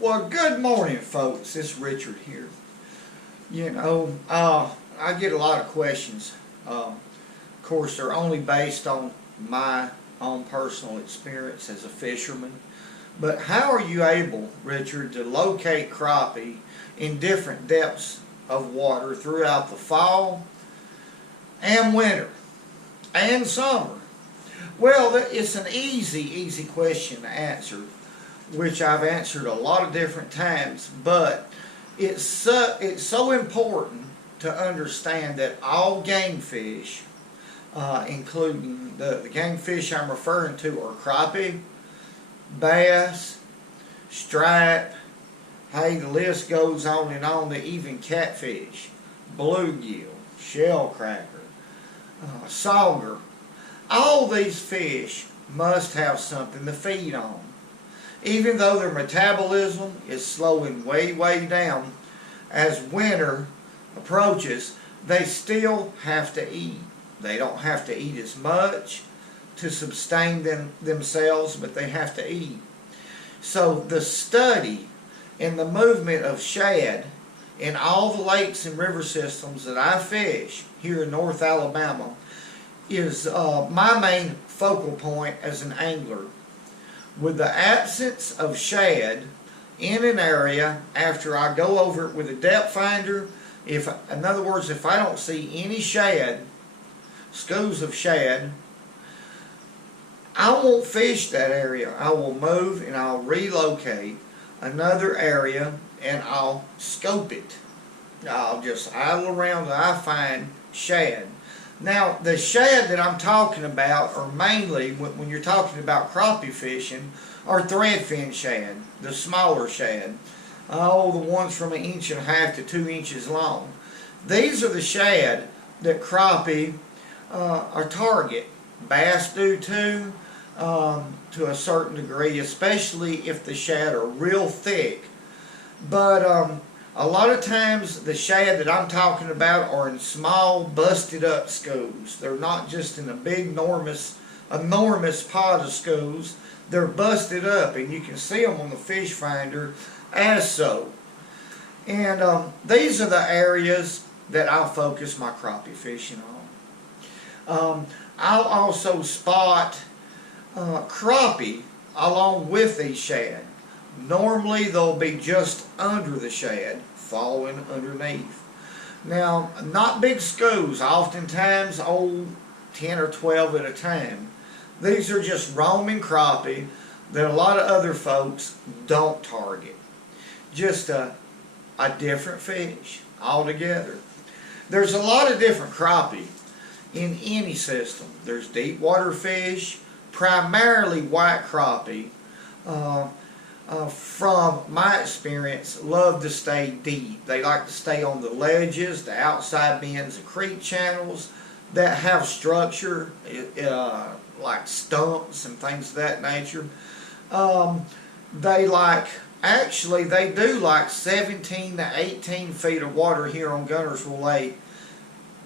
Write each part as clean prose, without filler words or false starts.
Well, good morning, folks. It's Richard here. I get a lot of questions. Of course, they're only based on my own personal experience as a fisherman. But how are you able, Richard, to locate crappie in different depths of water throughout the fall and winter and summer? Well, it's an easy question to answer, which I've answered a lot of different times, but it's so important to understand that all game fish, including the game fish I'm referring to, are crappie, bass, stripe, hey, the list goes on and on, to even catfish, bluegill, shellcracker, sauger. All these fish must have something to feed on. Even though their metabolism is slowing way down as winter approaches, they still have to eat. They don't have to eat as much to sustain themselves, but they have to eat. So the study and the movement of shad in all the lakes and river systems that I fish here in North Alabama is my main focal point as an angler. With the absence of shad in an area, after I go over it with a depth finder, in other words, if I don't see any shad, schools of shad, I won't fish that area. I will move and I'll relocate another area and I'll scope it. I'll just idle around till I find shad. Now, the shad that I'm talking about are mainly, when you're talking about crappie fishing, are threadfin shad, the smaller shad. Oh, the ones from 1.5 inches to 2 inches long. These are the shad that crappie are target. Bass do too, to a certain degree, especially if the shad are real thick. But a lot of times the shad that I'm talking about are in small, busted up schools. They're not just in a big, enormous pod of schools. They're busted up, and you can see them on the fish finder as so. And these are the areas that I'll focus my crappie fishing on. I'll also spot crappie along with these shad. Normally they'll be just under the shad, following underneath. Now, not big schools, oftentimes old 10 or 12 at a time. These are just roaming crappie that a lot of other folks don't target. Just a different fish altogether. There's a lot of different crappie in any system. There's deep water fish, primarily white crappie. From my experience, love to stay deep. They like to stay on the ledges, the outside bends of creek channels that have structure, like stumps and things of that nature. They do like 17 to 18 feet of water here on Guntersville Lake.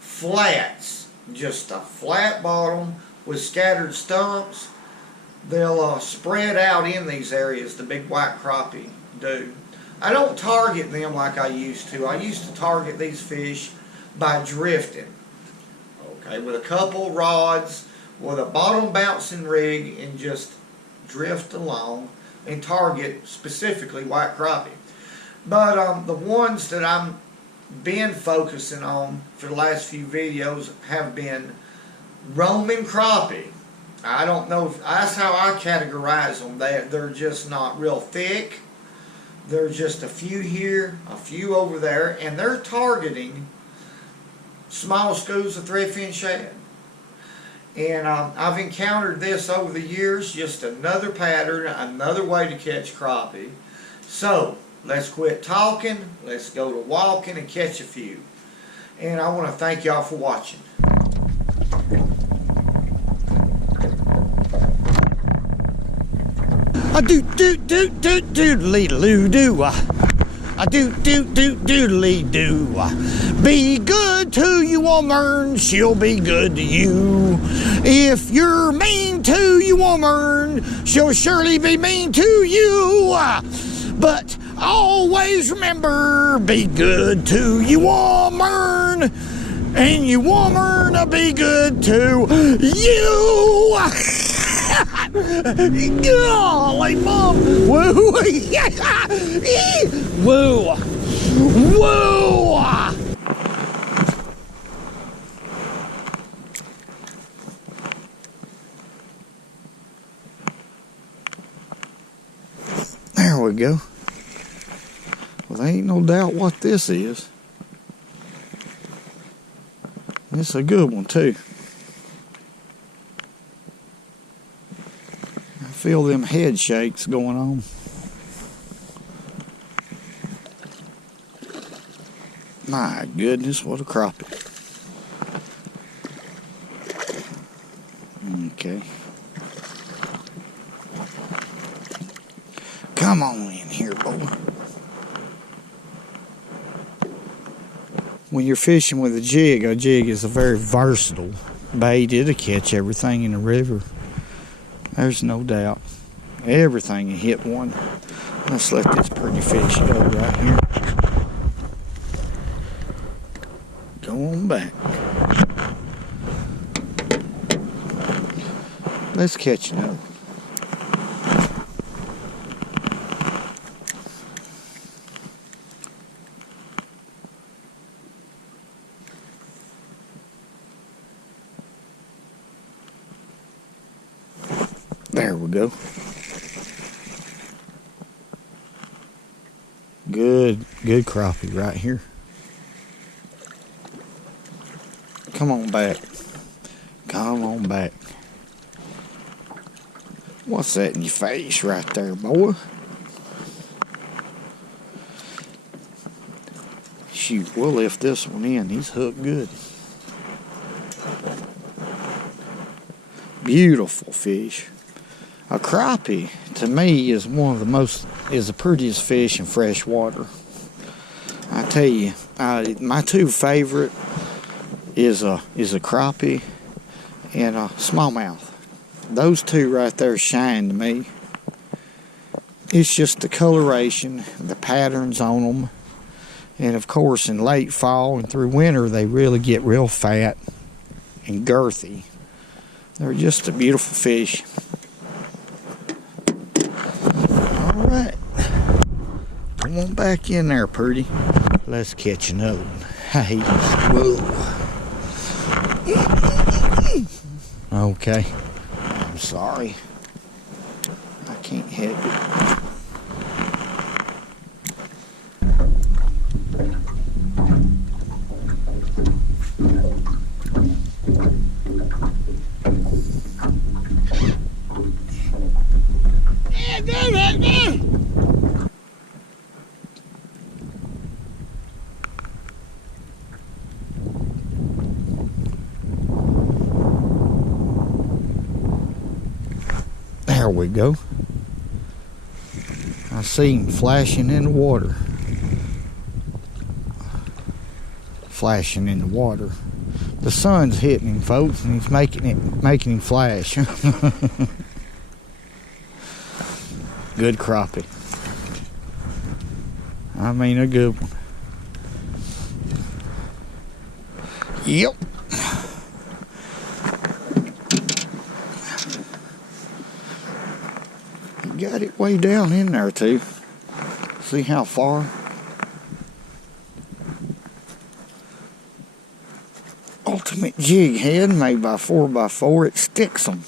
Flats, just a flat bottom with scattered stumps. They'll spread out in these areas, the big white crappie do. I don't target them like I used to. I used to target these fish by drifting. Okay, with a couple rods, with a bottom bouncing rig, and just drift along and target specifically white crappie. But the ones that I'm been focusing on for the last few videos have been roaming crappie. I don't know if that's how I categorize them. They're just not real thick. There's just a few here, a few over there, and they're targeting small schools of threadfin shad. And I've encountered this over the years, just another pattern, another way to catch crappie. So, let's quit talking, let's go to walking and catch a few. And I want to thank y'all for watching. I do. Be good to your woman, she'll be good to you. If you're mean to your woman, she'll surely be mean to you. But always remember, be good to your woman, and your woman will be good to you. Golly, Mom. Woo. Woo. Woo. There we go. Well, there ain't no doubt what this is. It's a good one, too. I feel them head shakes going on. My goodness, what a crappie. Okay. Come on in here, boy. When you're fishing with a jig is a very versatile bait. It'll catch everything in the river. There's no doubt. Everything will hit one. Let's let this pretty fish go right here. Go on back. Let's catch another. There we go. Good crappie right here. Come on back. Come on back. What's that in your face right there, boy? Shoot, we'll lift this one in. He's hooked good. Beautiful fish. A crappie, to me, is the prettiest fish in fresh water. I tell you, my two favorite is a crappie and a smallmouth. Those two right there shine to me. It's just the coloration, the patterns on them, and of course in late fall and through winter they really get real fat and girthy. They're just a beautiful fish. Alright, come on back in there, Purdy. Let's catch another one. Hey, whoa. Okay, I'm sorry. I can't help it. There we go. I see him flashing in the water. Flashing in the water. The sun's hitting him, folks, and he's making him flash. Good crappie. I mean, a good one. Yep. Got it way down in there too. See how far? Ultimate jig head made by 4x4. It sticks them.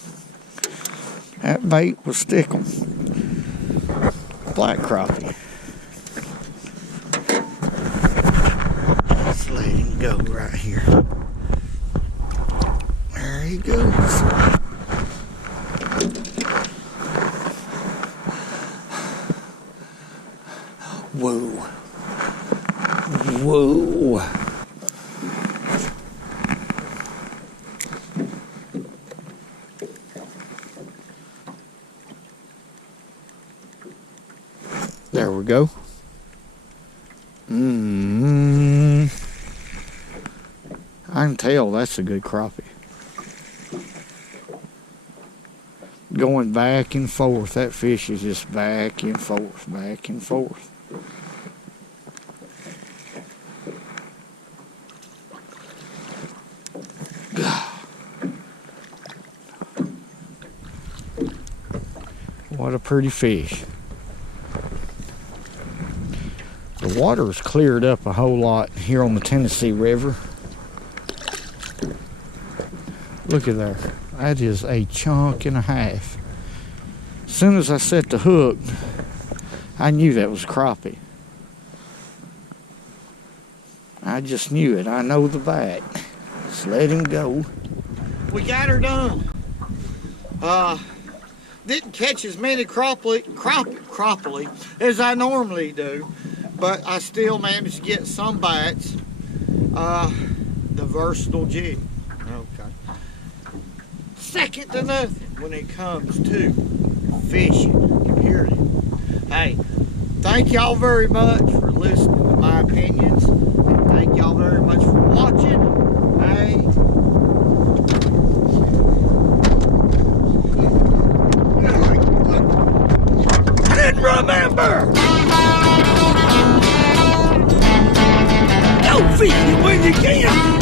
That bait will stick them. Black crappie. Let's let him go right here. There he goes. Whoa. Whoa. There we go. I can tell that's a good crappie. going back and forth. That fish is just back and forth, back and forth. What a pretty fish. The water has cleared up a whole lot here on the Tennessee River. Look at there. That is a chunk and a half. As soon as I set the hook, I knew that was crappie. I just knew it. I know the bite. Just let him go. We got her done. Didn't catch as many crappie as I normally do, but I still managed to get some bites. The versatile jig. Okay. Second to nothing when it comes to fishing, period. Hey, thank y'all very much for listening to my opinions. And thank y'all very much for watching. Hey. And remember, go fishing when you can.